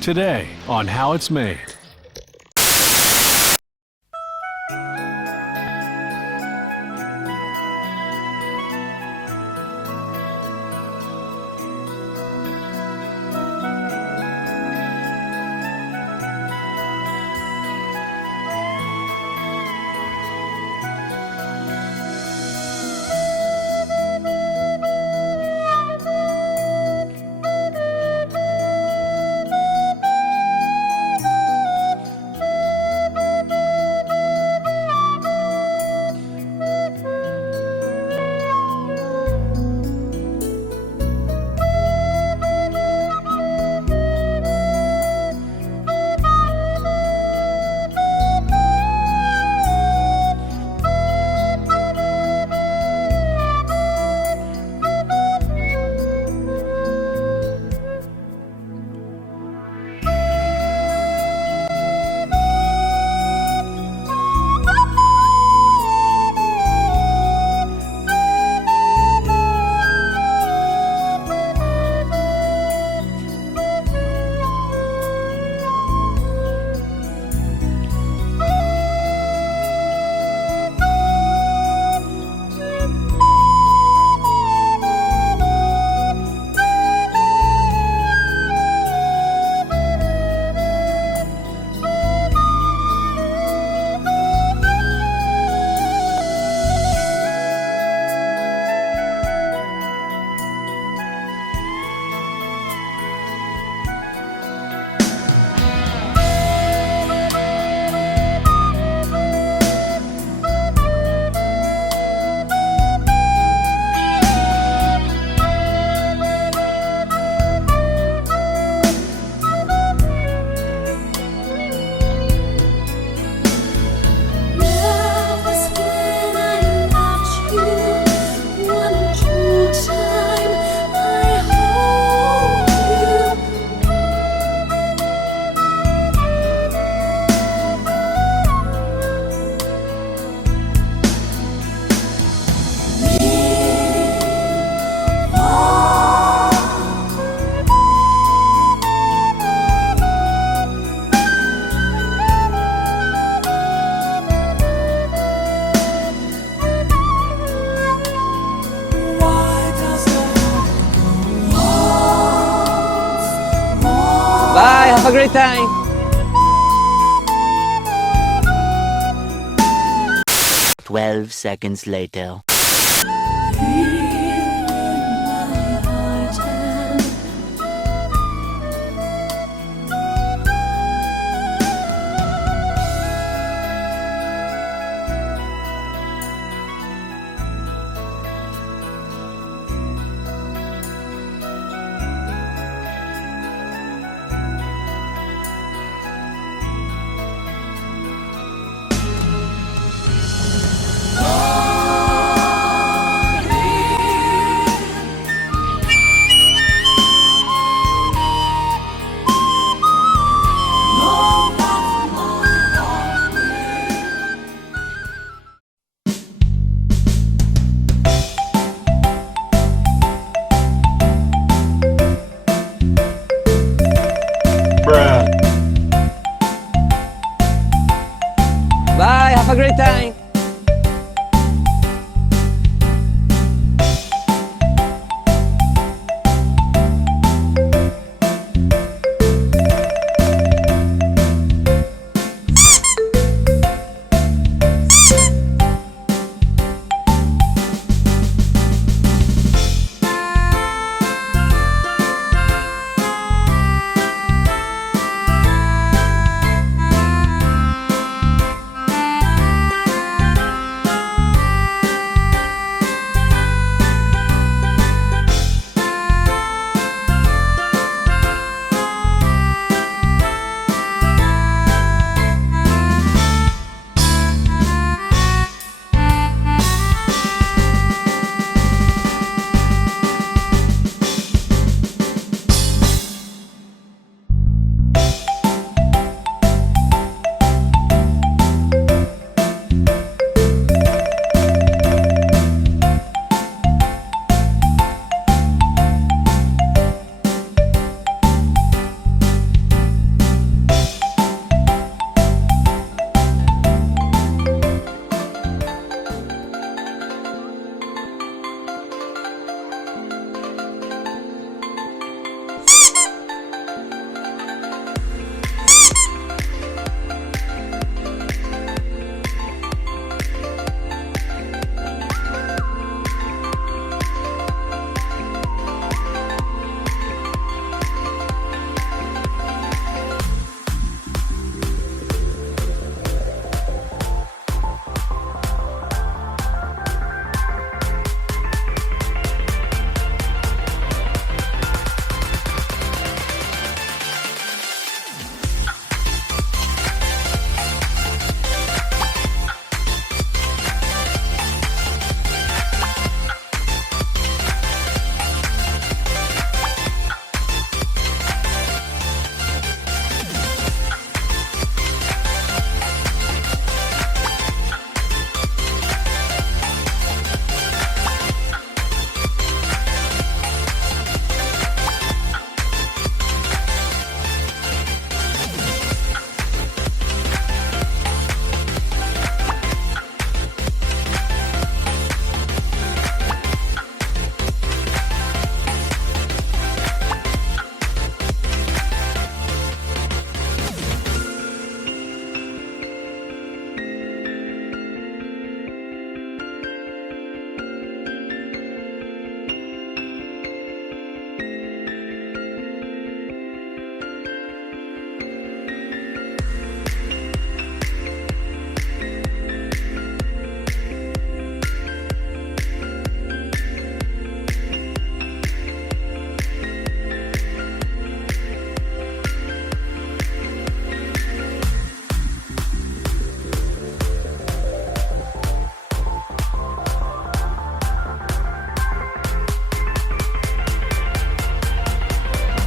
Today on How It's Made. Bye, have a great time. 12 seconds later.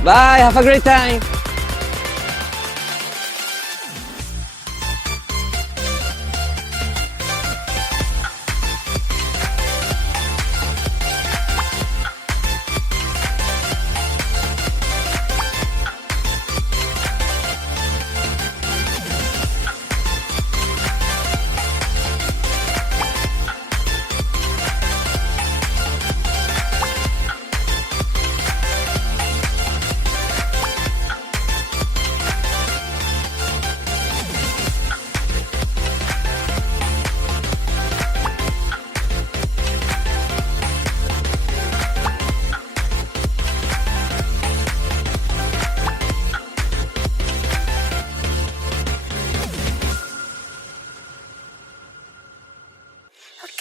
Bye, have a great time.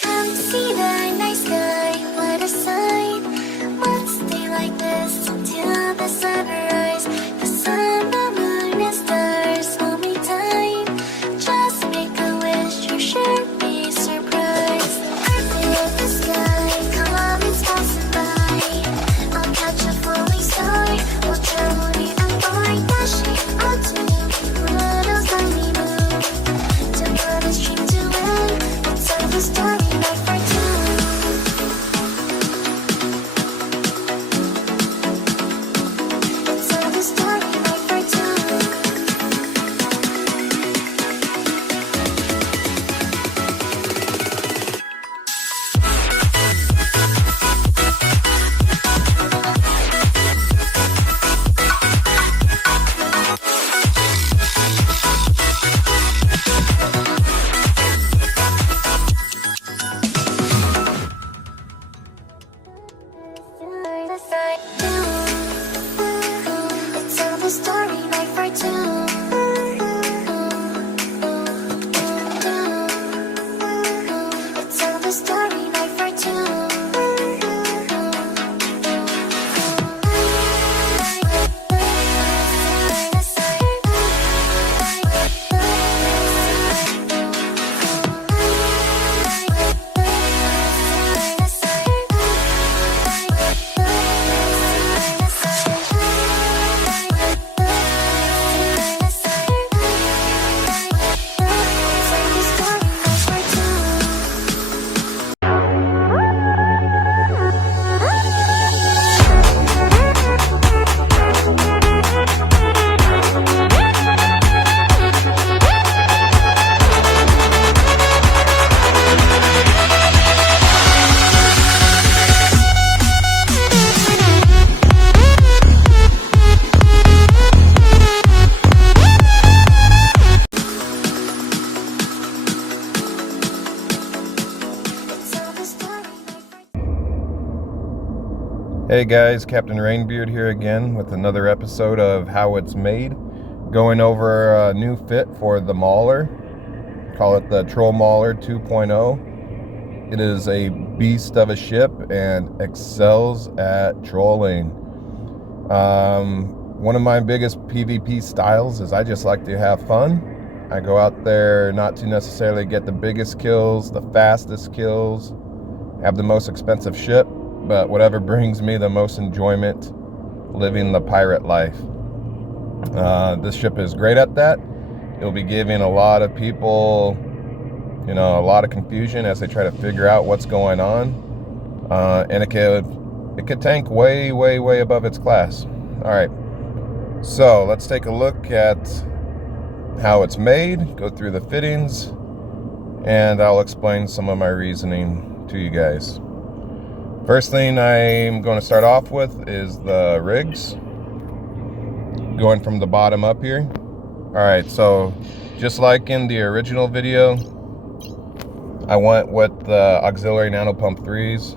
Come to see the night sky, what a sight. Let's stay like this until the sunrise. The sun, the moon, and stars hold me tight. Just make a wish, you should be surprised. Earthly of the sky, comets passing by. I'll catch a falling star, we'll travel even far. Dashing out to Pluto's tiny moon. To put a stream to end, let's tell the story. Hey guys, Captain Rainbeard here again with another episode of How It's Made. Going over a new fit for the Mauler. Call it the Troll Mauler 2.0. It is a beast of a ship and excels at trolling. One of my biggest PvP styles is I just like to have fun. I go out there not to necessarily get the biggest kills, the fastest kills, have the most expensive ship, but whatever brings me the most enjoyment living the pirate life. This ship is great at that. It'll be giving a lot of people, a lot of confusion as they try to figure out what's going on. And it could tank way, way, way above its class. All right, so let's take a look at how it's made, go through the fittings, and I'll explain some of my reasoning to you guys. First thing I'm going to start off with is the rigs, going from the bottom up here. All right, so just like in the original video, I went with the auxiliary nano pump 3s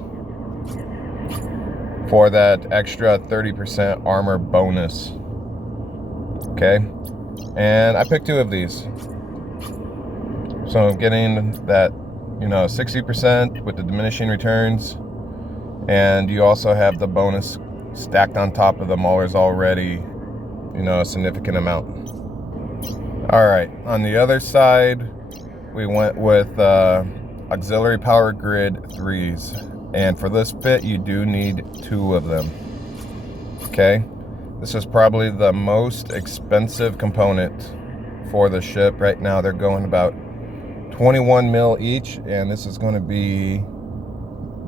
for that extra 30% armor bonus. Okay, and I picked 2 of these, so I'm getting that 60% with the diminishing returns. And you also have the bonus stacked on top of the Maulers already, a significant amount. All right, on the other side, we went with auxiliary power grid 3s. And for this fit, you do need 2 of them. Okay, This is probably the most expensive component for the ship. Right now they're going about 21 mil each, and this is going to be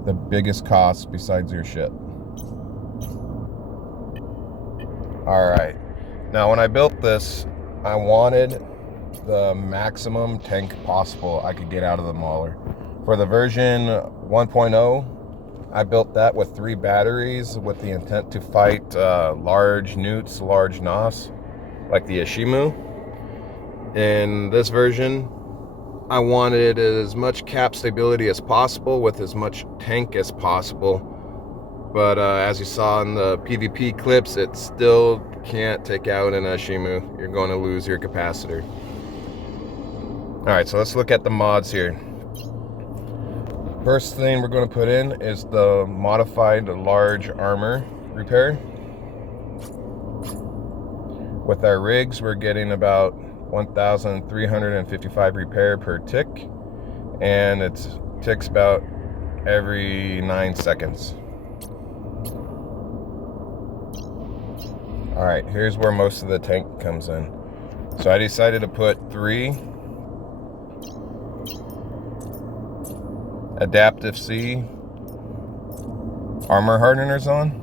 the biggest cost besides your ship. All right, now when I built this, I wanted the maximum tank possible I could get out of the Mauler. For the version 1.0, I built that with 3 batteries with the intent to fight large newts, large NOS, like the Ishimu. In this version, I wanted as much cap stability as possible with as much tank as possible. But as you saw in the PvP clips, it still can't take out an Ishimu. You're going to lose your capacitor. Alright, so let's look at the mods here. First thing we're going to put in is the modified large armor repair. With our rigs, we're getting about 1,355 repair per tick, and it ticks about every 9 seconds. Alright, here's where most of the tank comes in. So I decided to put 3 Adaptive C armor hardeners on.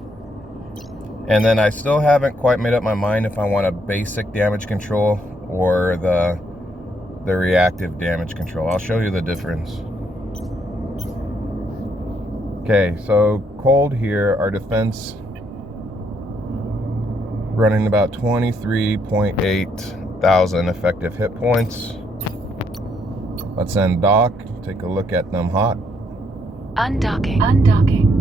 And then I still haven't quite made up my mind if I want a basic damage control or the reactive damage control. I'll show you the difference. Okay, so cold here, our defense running about 23.8 thousand effective hit points. Let's undock, take a look at them hot. Undocking. Undocking.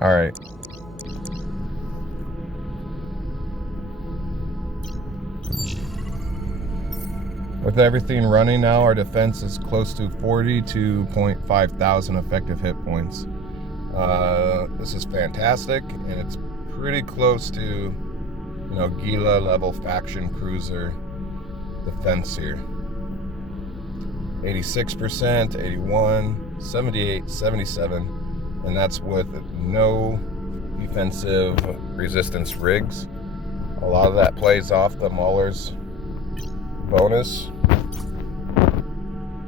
All right. With everything running now, our defense is close to 42.5 thousand effective hit points. This is fantastic, and it's pretty close to, you know, Gila level faction cruiser defense here. 86%, 81, 78, 77, and that's with no defensive resistance rigs. A lot of that plays off the Mauler's bonus,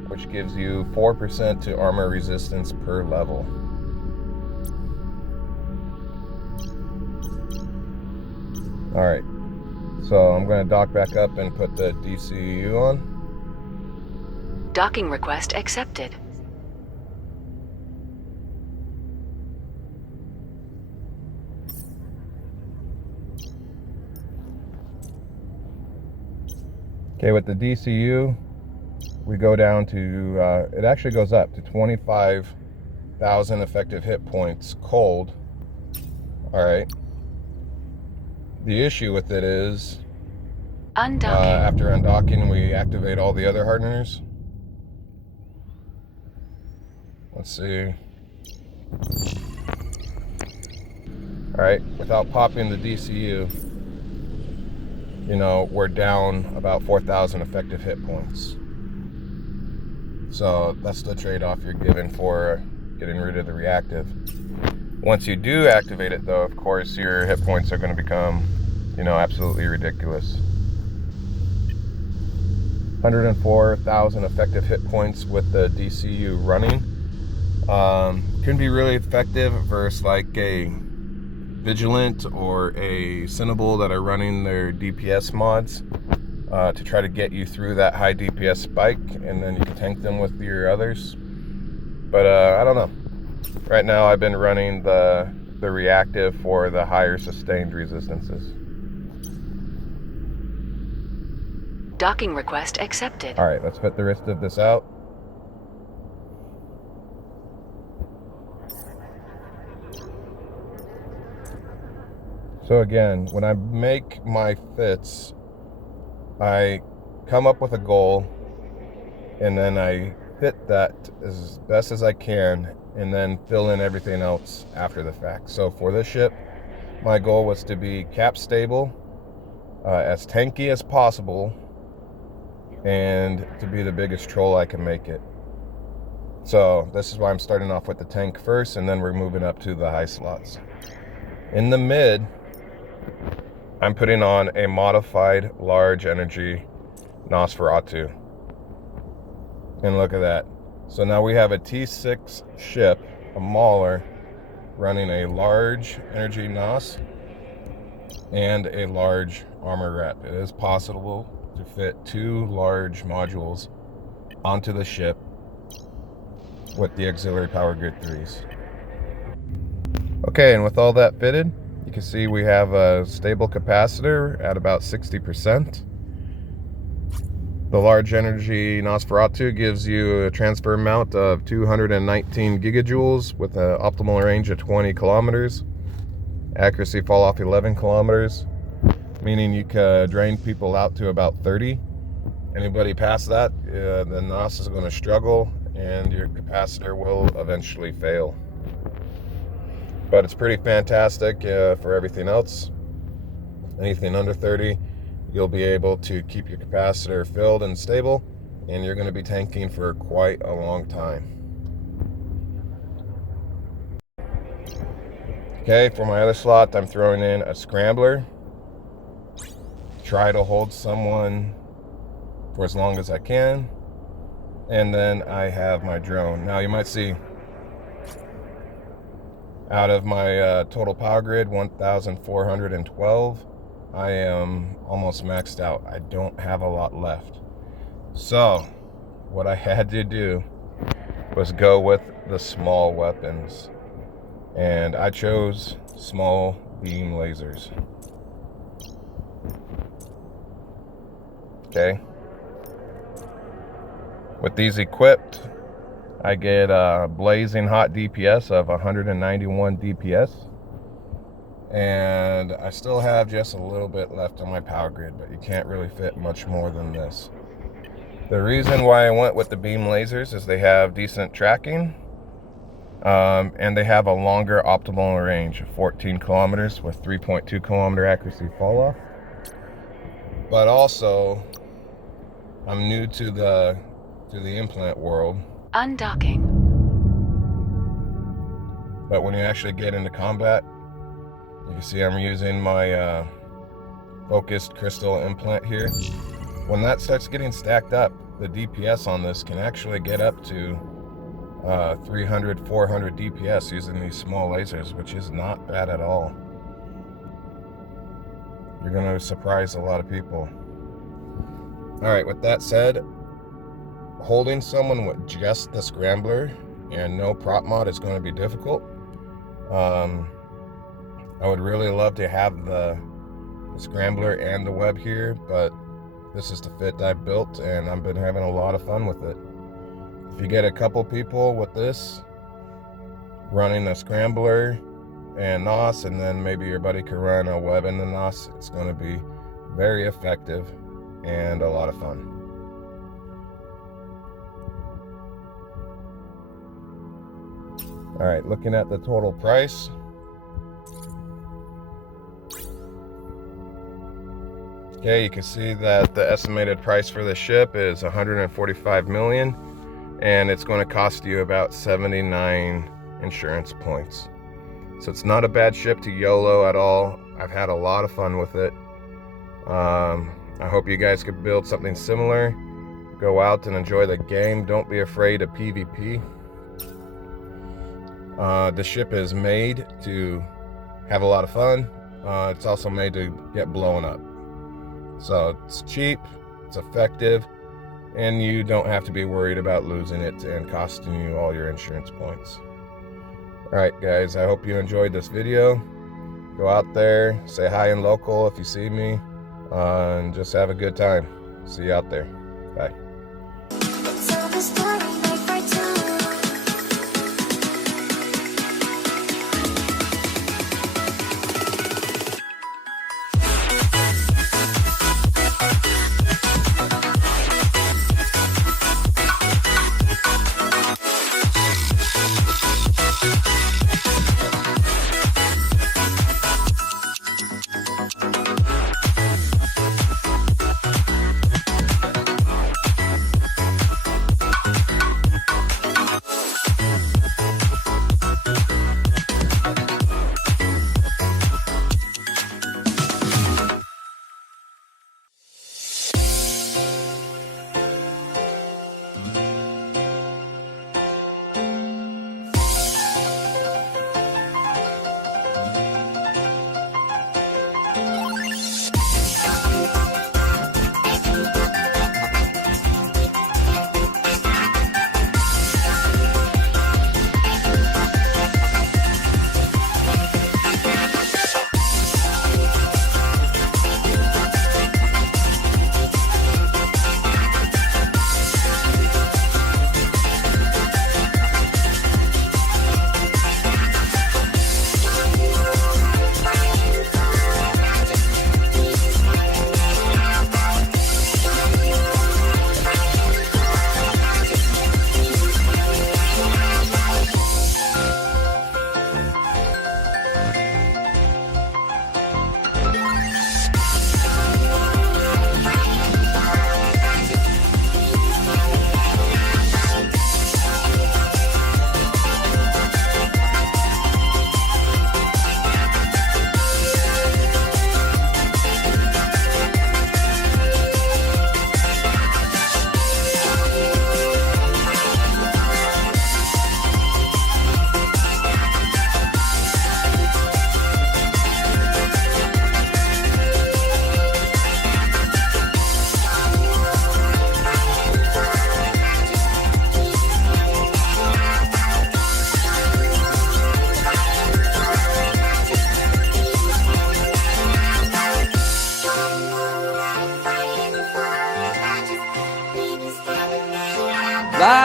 which gives you 4% to armor resistance per level. All right, so I'm going to dock back up and put the DCU on. Docking request accepted. Okay, with the DCU, we go down to, it actually goes up to 25,000 effective hit points cold. All right. The issue with it is, after undocking, we activate all the other hardeners. Let's see. All right, without popping the DCU, you know, we're down about 4,000 effective hit points. So that's the trade-off you're given for getting rid of the reactive. Once you do activate it, though, of course, your hit points are going to become, you know, absolutely ridiculous. 104,000 effective hit points with the DCU running. Can be really effective versus like a Vigilant or a Cinnable that are running their DPS mods to try to get you through that high DPS spike, and then you can tank them with your others. But I don't know. Right now I've been running the reactive for the higher sustained resistances. Docking request accepted. All right, let's put the rest of this out. So again, when I make my fits, I come up with a goal, and then I fit that as best as I can, and then fill in everything else after the fact. So for this ship, my goal was to be cap stable, as tanky as possible, and to be the biggest troll I can make it. So this is why I'm starting off with the tank first, and then we're moving up to the high slots. In the mid, I'm putting on a modified large energy Nosferatu. And look at that. So now we have a T6 ship, a Mauler, running a large energy Nos and a large armor rep. It is possible to fit 2 large modules onto the ship with the auxiliary power grid 3s. Okay, and with all that fitted, you can see we have a stable capacitor at about 60%. The large energy Nosferatu gives you a transfer amount of 219 gigajoules with an optimal range of 20 kilometers. Accuracy fall off 11 kilometers, meaning you can drain people out to about 30. Anybody past that, the NOS is going to struggle and your capacitor will eventually fail. But it's pretty fantastic for everything else. Anything under 30, you'll be able to keep your capacitor filled and stable, and you're going to be tanking for quite a long time. Okay, for my other slot, I'm throwing in a scrambler. Try to hold someone for as long as I can. And then I have my drone. Now you might see, out of my total power grid, 1,412, I am almost maxed out. I don't have a lot left. So what I had to do was go with the small weapons. And I chose small beam lasers. Okay. With these equipped, I get a blazing hot DPS of 191 DPS. And I still have just a little bit left on my power grid, but you can't really fit much more than this. The reason why I went with the beam lasers is they have decent tracking, and they have a longer optimal range of 14 kilometers with 3.2 kilometer accuracy fall off. But also, I'm new to the implant world. Undocking. But when you actually get into combat, you can see I'm using my focused crystal implant here. When that starts getting stacked up, the DPS on this can actually get up to 300, 400 DPS using these small lasers, which is not bad at all. You're going to surprise a lot of people. Alright, with that said, holding someone with just the scrambler and no prop mod is going to be difficult. I would really love to have the scrambler and the web here, but this is the fit I built and I've been having a lot of fun with it. If you get a couple people with this, running a scrambler and NOS, and then maybe your buddy can run a web and the NOS, it's going to be very effective and a lot of fun. Alright, looking at the total price. Okay, you can see that the estimated price for the ship is 145 million, and it's going to cost you about 79 insurance points. So it's not a bad ship to YOLO at all. I've had a lot of fun with it. I hope you guys could build something similar. Go out and enjoy the game. Don't be afraid of PvP. The ship is made to have a lot of fun. It's also made to get blown up. So it's cheap, it's effective, and you don't have to be worried about losing it and costing you all your insurance points. Alright guys, I hope you enjoyed this video. Go out there, say hi in local if you see me, and just have a good time. See you out there. Bye. Tell the story like I do.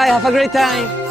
Bye, have a great time.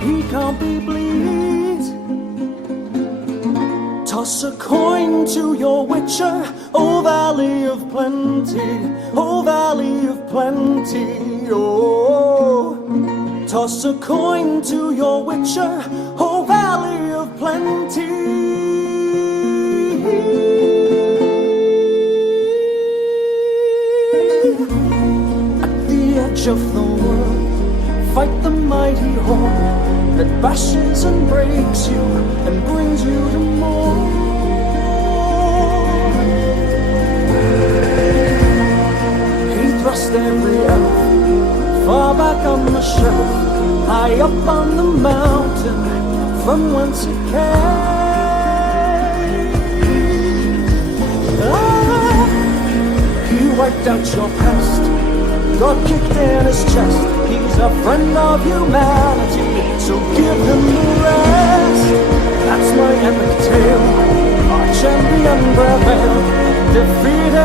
He can't be pleased. Toss a coin to your witcher, oh valley of plenty, oh valley of plenty, oh. Toss a coin to your witcher, oh valley of plenty. At the edge of the world, fight the mighty horde that bashes and breaks you and brings you to more. He thrust every elf far back on the shelf, high up on the mountain from whence it came. He wiped out your past, God kicked in his chest. He's a friend of humanity, so give him the rest. That's my epic tale. Our champion prevailed, defeated